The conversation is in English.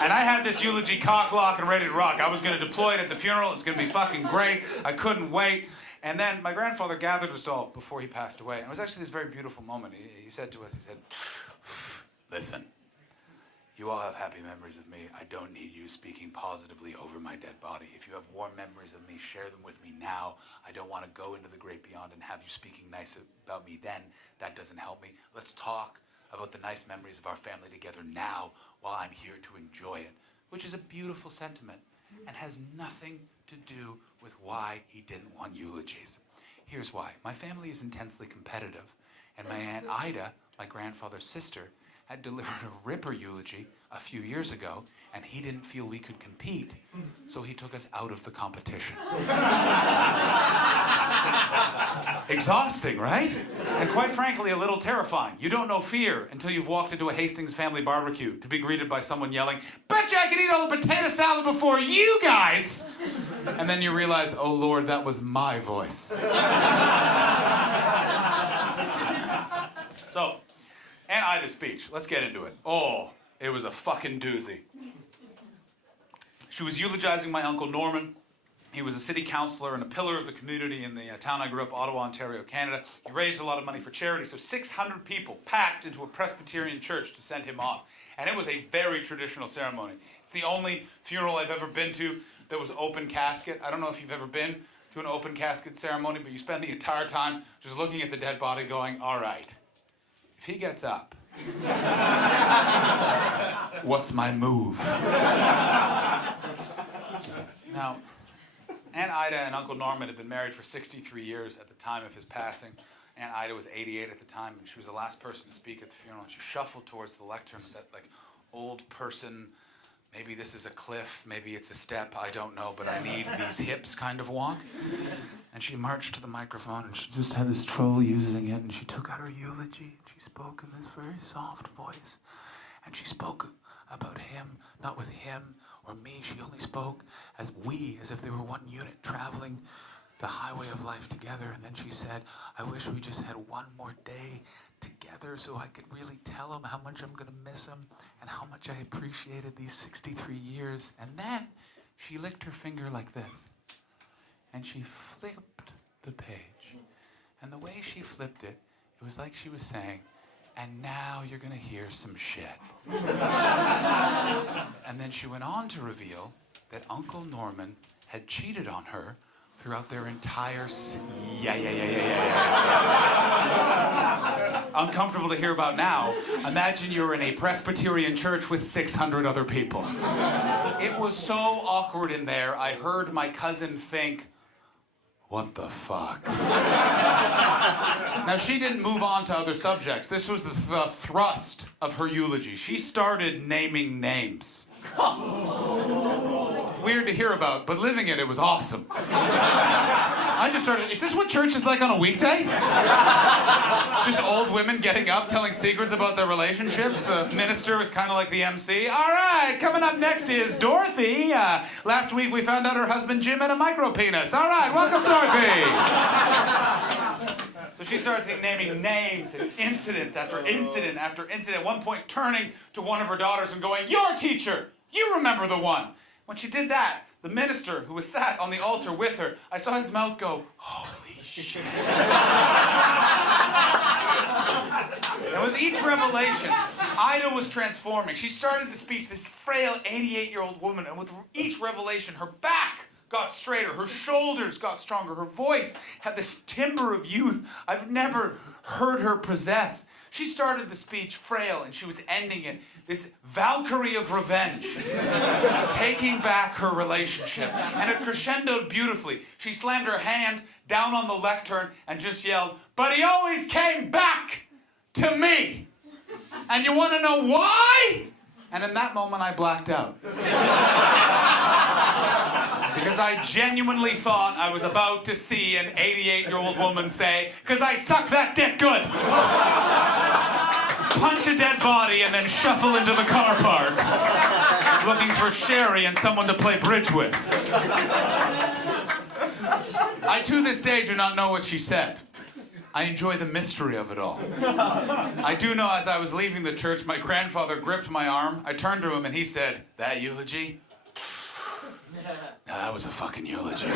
And I had this eulogy cock, lock, and ready to rock. I was going to deploy it at the funeral. It's going to be fucking great. I couldn't wait. And then my grandfather gathered us all before he passed away. And it was actually this very beautiful moment. He said to us, he said, listen, you all have happy memories of me. I don't need you speaking positively over my dead body. If you have warm memories of me, share them with me now. I don't want to go into the great beyond and have you speaking nice about me then. That doesn't help me. Let's talk about the nice memories of our family together now while I'm here to enjoy it, which is a beautiful sentiment and has nothing to do with why he didn't want eulogies. Here's why. My family is intensely competitive, and my Aunt Ida, my grandfather's sister, had delivered a ripper eulogy a few years ago, and he didn't feel we could compete, so he took us out of the competition. Exhausting, right? And quite frankly, a little terrifying. You don't know fear until you've walked into a Hastings family barbecue to be greeted by someone yelling, "Bet you I could eat all the potato salad before you guys!" And then you realize, oh Lord, that was my voice. So, Aunt Ida's speech, let's get into it. Oh, it was a fucking doozy. She was eulogizing my Uncle Norman. He was a city councillor and a pillar of the community in the town I grew up, Ottawa, Ontario, Canada. He raised a lot of money for charity, so 600 people packed into a Presbyterian church to send him off. And it was a very traditional ceremony. It's the only funeral I've ever been to that was open casket. I don't know if you've ever been to an open casket ceremony, but you spend the entire time just looking at the dead body going, all right, if he gets up, what's my move? Now, Aunt Ida and Uncle Norman had been married for 63 years at the time of his passing. Aunt Ida was 88 at the time, and she was the last person to speak at the funeral. And she shuffled towards the lectern with that, like, old person, maybe this is a cliff, maybe it's a step, I don't know, but I need these hips kind of walk. And she marched to the microphone, and she just had this trouble using it, and she took out her eulogy, and she spoke in this very soft voice. And she spoke about him, not with him or me. She only spoke as we, as if they were one unit traveling the highway of life together. And then she said, I wish we just had one more day together so I could really tell him how much I'm going to miss him and how much I appreciated these 63 years. And then she licked her finger like this. And she flipped the page. And the way she flipped it, it was like she was saying, and now you're going to hear some shit. And then she went on to reveal that Uncle Norman had cheated on her throughout their entire... Uncomfortable to hear about now. Imagine you're in a Presbyterian church with 600 other people. It was so awkward in there, I heard my cousin think, what the fuck? Now, she didn't move on to other subjects. This was the thrust of her eulogy. She started naming names. Weird to hear about, but living it was awesome. I just started, is this what church is like on a weekday? Just old women getting up, telling secrets about their relationships. The minister was kind of like the MC. All right, coming up next is Dorothy. Last week we found out her husband Jim had a micro penis. All right, welcome Dorothy. So she starts naming names and incident after incident after incident. At one point turning to one of her daughters and going, your teacher, you remember the one. When she did that, the minister who was sat on the altar with her, I saw his mouth go, holy shit. And with each revelation, Ida was transforming. She started the speech, this frail 88-year-old woman, and with each revelation, her back got straighter, her shoulders got stronger, her voice had this timbre of youth I've never heard her possess. She started the speech frail, and she was ending it, this Valkyrie of revenge, taking back her relationship. And it crescendoed beautifully. She slammed her hand down on the lectern and just yelled, but he always came back to me. And you want to know why? And in that moment, I blacked out. Because I genuinely thought I was about to see an 88-year-old woman say, because I suck that dick good. Punch a dead body and then shuffle into the car park, looking for Sherry and someone to play bridge with. I, to this day, do not know what she said. I enjoy the mystery of it all. I do know as I was leaving the church, my grandfather gripped my arm. I turned to him and he said, "That eulogy? No, that was a fucking eulogy."